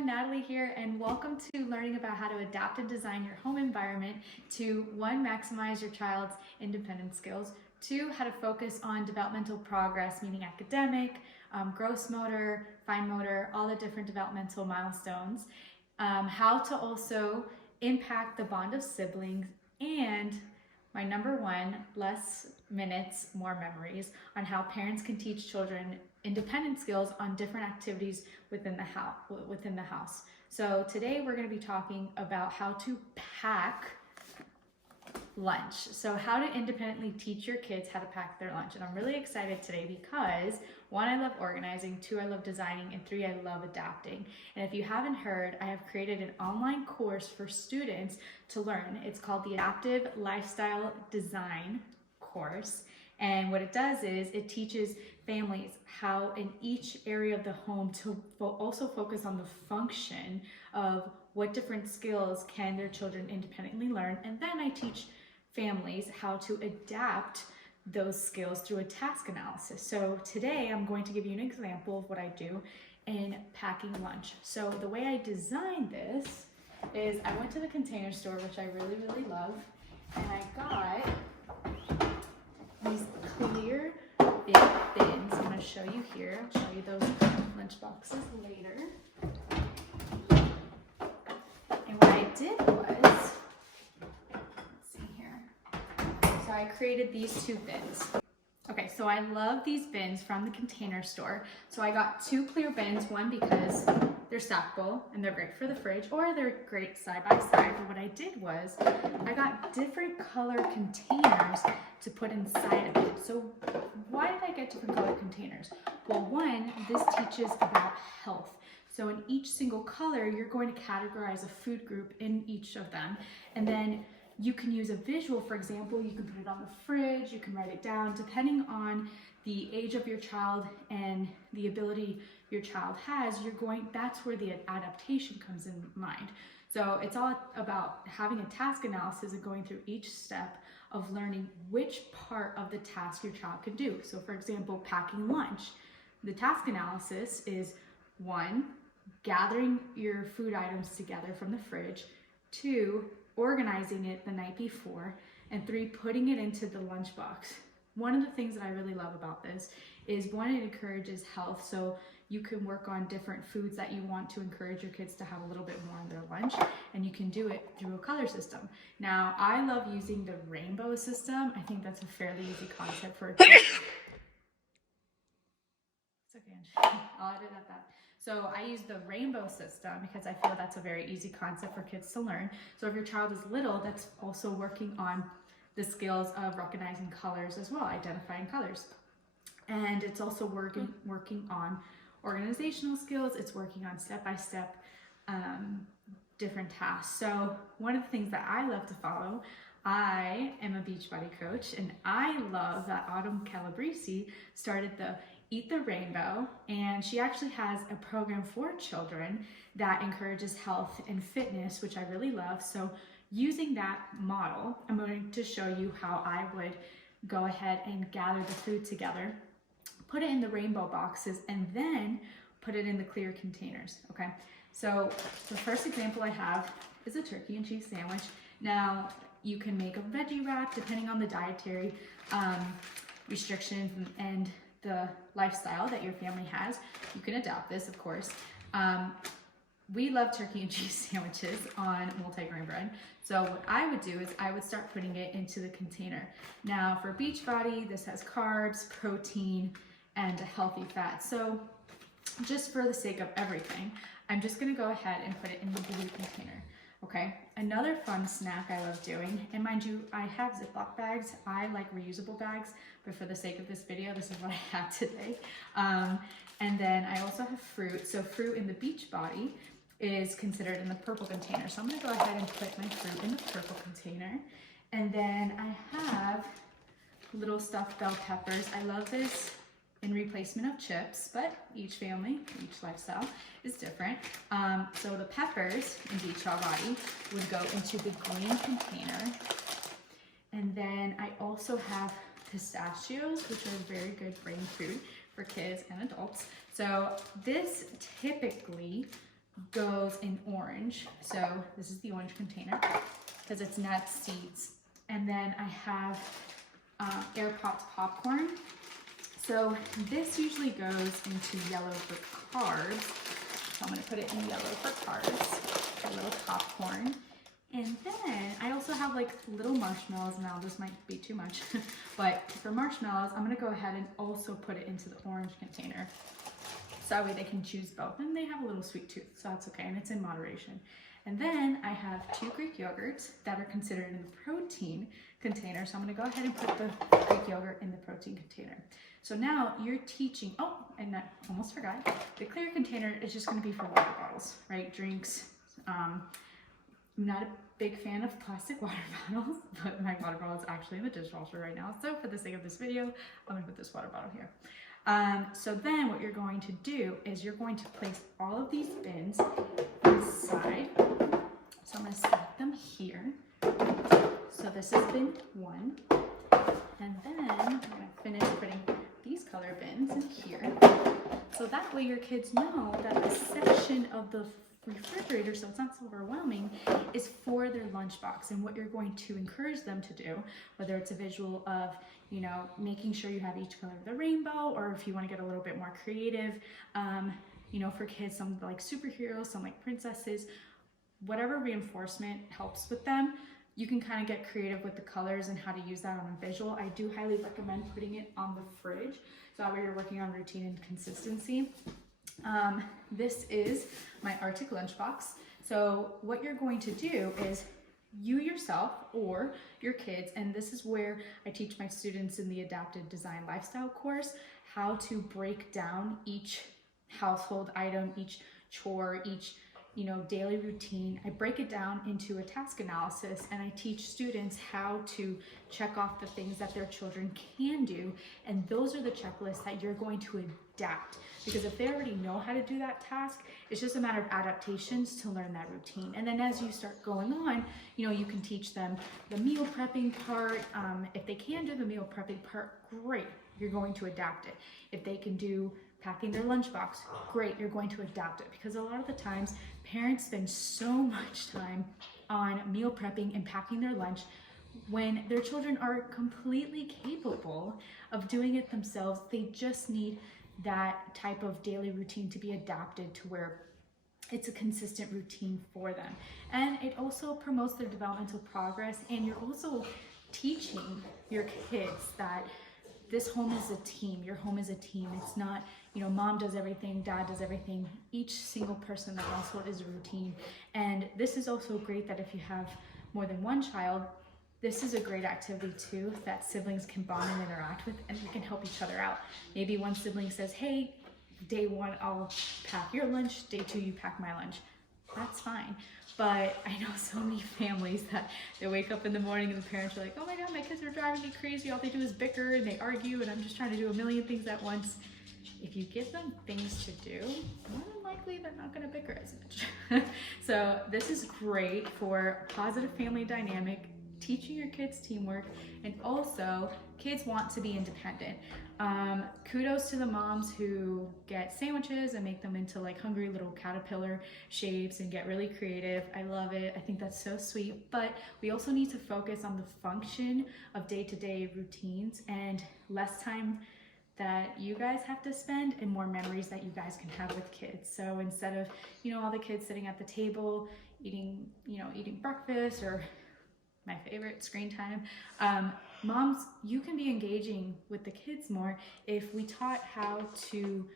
everyone, Natalie here, and welcome to learning about how to adapt and design your home environment to 1, maximize your child's independent skills, 2, how to focus on developmental progress, meaning academic, gross motor, fine motor, all the different developmental milestones, how to also impact the bond of siblings, and my number 1, less minutes, more memories, on how parents can teach children independent skills on different activities within the house. So today we're going to be talking about how to pack lunch. So how to independently teach your kids how to pack their lunch. And I'm really excited today because 1, I love organizing, 2, I love designing, and 3, I love adapting. And if you haven't heard, I have created an online course for students to learn. It's called the Adaptive Lifestyle Design course. And what it does is it teaches families how in each area of the home to also focus on the function of what different skills can their children independently learn. And then I teach families how to adapt those skills through a task analysis. So today I'm going to give you an example of what I do in packing lunch. So the way I designed this is I went to the Container Store, which I really, really love, and I got these clear big bins. I'm going to show you here. I'll show you those lunch boxes later. And what I did was, let's see here. So I created these 2 bins. Okay, so I love these bins from the Container Store. So I got 2 clear bins, one because they're stackable and they're great for the fridge, or they're great side by side. But what I did was I got different color containers to put inside of it. So why did I get different color containers? Well, 1, this teaches about health. So in each single color, you're going to categorize a food group in each of them. And then you can use a visual. For example, you can put it on the fridge, you can write it down, depending on the age of your child and the ability your child has, that's where the adaptation comes in mind. So it's all about having a task analysis and going through each step of learning which part of the task your child can do. So for example, packing lunch. The task analysis is 1, gathering your food items together from the fridge, 2, organizing it the night before, and 3, putting it into the lunchbox. One of the things that I really love about this is 1, it encourages health. So you can work on different foods that you want to encourage your kids to have a little bit more on their lunch, and you can do it through a color system. Now, I love using the rainbow system. I think that's a fairly easy concept for a kid. It's okay, I'll edit at that. So I use the rainbow system because I feel that's a very easy concept for kids to learn. So if your child is little, that's also working on the skills of recognizing colors as well, identifying colors. And it's also working on organizational skills. It's working on step-by-step different tasks. So one of the things that I love to follow, I am a Beachbody coach, and I love that Autumn Calabrese started the Eat the Rainbow, and she actually has a program for children that encourages health and fitness, which I really love. So using that model, I'm going to show you how I would go ahead and gather the food together, put it in the rainbow boxes, and then put it in the clear containers, okay? So the first example I have is a turkey and cheese sandwich. Now, you can make a veggie wrap depending on the dietary restrictions and the lifestyle that your family has. You can adapt this, of course. We love turkey and cheese sandwiches on multigrain bread. So what I would do is I would start putting it into the container. Now for Beachbody, this has carbs, protein, and a healthy fat. So just for the sake of everything, I'm just gonna go ahead and put it in the blue container. Okay, another fun snack I love doing, and mind you, I have Ziploc bags. I like reusable bags, but for the sake of this video, this is what I have today. And then I also have fruit. So fruit in the Beachbody is considered in the purple container. So I'm gonna go ahead and put my fruit in the purple container. And then I have little stuffed bell peppers. I love this in replacement of chips, but each family, each lifestyle is different. So the peppers in Beachbody would go into the green container. And then I also have pistachios, which are very good brain food for kids and adults. So this typically goes in orange. So this is the orange container because it's nuts, seeds. And then I have Air Pops popcorn. So this usually goes into yellow for carbs. So I'm gonna put it in yellow for carbs, a little popcorn. And then I also have like little marshmallows. Now this might be too much, but for marshmallows, I'm gonna go ahead and also put it into the orange container. So that way they can choose both, and they have a little sweet tooth, so that's okay, and it's in moderation. And then I have 2 Greek yogurts that are considered in the protein container. So I'm gonna go ahead and put the Greek yogurt in the protein container. So now you're teaching, oh, and I almost forgot, the clear container is just gonna be for water bottles, right? Drinks. I'm not a big fan of plastic water bottles, but my water bottle is actually in the dishwasher right now. So for the sake of this video, I'm gonna put this water bottle here. So then what you're going to do is you're going to place all of these bins inside. So I'm gonna stack them here. So this is bin 1. And then I'm gonna finish putting these color bins in here. So that way your kids know that the section of the refrigerator, so it's not so overwhelming, is for their lunchbox. And what you're going to encourage them to do, whether it's a visual of, you know, making sure you have each color of the rainbow, or if you want to get a little bit more creative, you know, for kids, some like superheroes, some like princesses, whatever reinforcement helps with them. You can kind of get creative with the colors and how to use that on a visual. I do highly recommend putting it on the fridge, so that way you're working on routine and consistency. This is my Arctic lunchbox. So what you're going to do is you yourself or your kids, and this is where I teach my students in the Adapted Design Lifestyle course, how to break down each household item, each chore, each, you know, daily routine. I break it down into a task analysis, and I teach students how to check off the things that their children can do. And those are the checklists that you're going to adapt, because if they already know how to do that task, it's just a matter of adaptations to learn that routine. And then as you start going on, you know, you can teach them the meal prepping part. If they can do the meal prepping part, great, you're going to adapt it. If they can do packing their lunchbox, great, you're going to adapt it, because a lot of the times parents spend so much time on meal prepping and packing their lunch when their children are completely capable of doing it themselves. They just need that type of daily routine to be adapted to where it's a consistent routine for them. And it also promotes their developmental progress, and you're also teaching your kids that this home is a team. Your home is a team. It's not, you know, mom does everything, dad does everything. Each single person in the household is a routine. And this is also great that if you have more than one child, this is a great activity too that siblings can bond and interact with, and we can help each other out. Maybe one sibling says, hey, day 1, I'll pack your lunch. Day 2, you pack my lunch. That's fine. But I know so many families that they wake up in the morning and the parents are like, oh my God, my kids are driving me crazy. All they do is bicker and they argue, and I'm just trying to do a million things at once. If you give them things to do, more than likely they're not going to bicker as much. So this is great for positive family dynamic, teaching your kids teamwork, and also kids want to be independent. Kudos to the moms who get sandwiches and make them into like hungry little caterpillar shapes and get really creative. I love it. I think that's so sweet. But we also need to focus on the function of day-to-day routines and less time that you guys have to spend and more memories that you guys can have with kids. So instead of, you know, all the kids sitting at the table eating, you know, eating breakfast, or my favorite, screen time, moms, you can be engaging with the kids more if we taught how to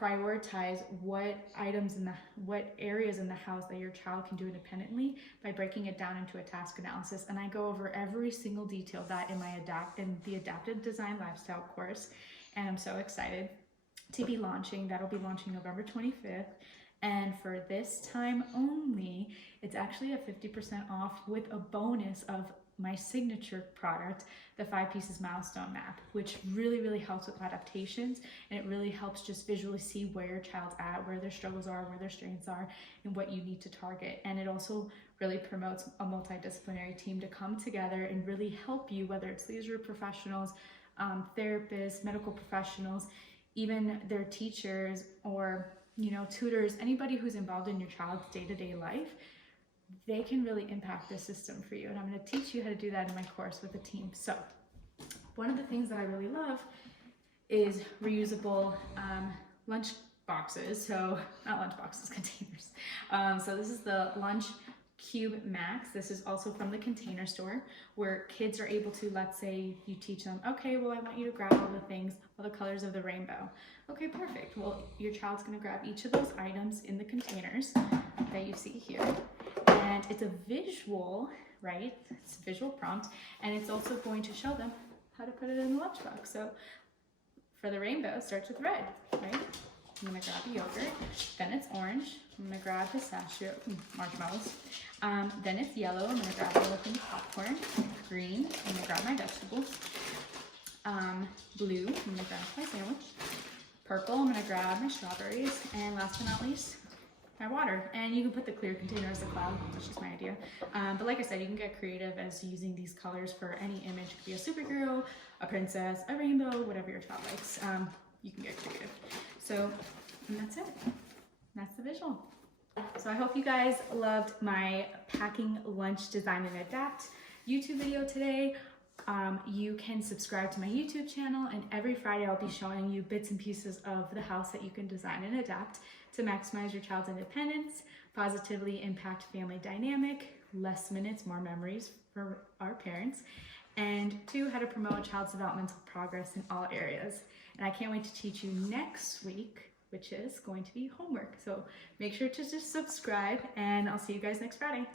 prioritize what items in what areas in the house that your child can do independently by breaking it down into a task analysis. And I go over every single detail of that in the Adapted Design Lifestyle course, and I'm so excited to be launching. That'll be launching November 25th. And for this time only, it's actually a 50% off with a bonus of my signature product, the 5 Pieces Milestone Map, which really, really helps with adaptations. And it really helps just visually see where your child's at, where their struggles are, where their strengths are, and what you need to target. And it also really promotes a multidisciplinary team to come together and really help you, whether it's leisure professionals, therapists, medical professionals, even their teachers, or you know, tutors, anybody who's involved in your child's day-to-day life, they can really impact this system for you. And I'm going to teach you how to do that in my course with a team. So one of the things that I really love is reusable lunch boxes. So not lunch boxes, containers. So this is the Lunch Cube Max. This is also from the Container Store, where kids are able to, let's say you teach them, okay, well, I want you to grab all the things, all the colors of the rainbow. Okay, perfect. Well, your child's going to grab each of those items in the containers that you see here. And it's a visual, right? It's a visual prompt, and it's also going to show them how to put it in the lunchbox. So for the rainbow, it starts with red, right? I'm gonna grab a yogurt, then it's orange. I'm gonna grab pistachio, marshmallows. Then it's yellow. I'm gonna grab a little thing of popcorn. Green, I'm gonna grab my vegetables. Blue, I'm gonna grab my sandwich. Purple, I'm gonna grab my strawberries. And last but not least, my water. And you can put the clear container as a cloud. That's just my idea. But like I said, you can get creative as using these colors for any image. It could be a superhero, a princess, a rainbow, whatever your child likes. You can get creative. So, and that's it. That's the visual. So I hope you guys loved my packing lunch design and adapt YouTube video today. You can subscribe to my YouTube channel, and every Friday I'll be showing you bits and pieces of the house that you can design and adapt to maximize your child's independence, positively impact family dynamic, less minutes, more memories for our parents, and 2, how to promote a child's developmental progress in all areas. And I can't wait to teach you next week, which is going to be homework. So make sure to just subscribe, and I'll see you guys next Friday.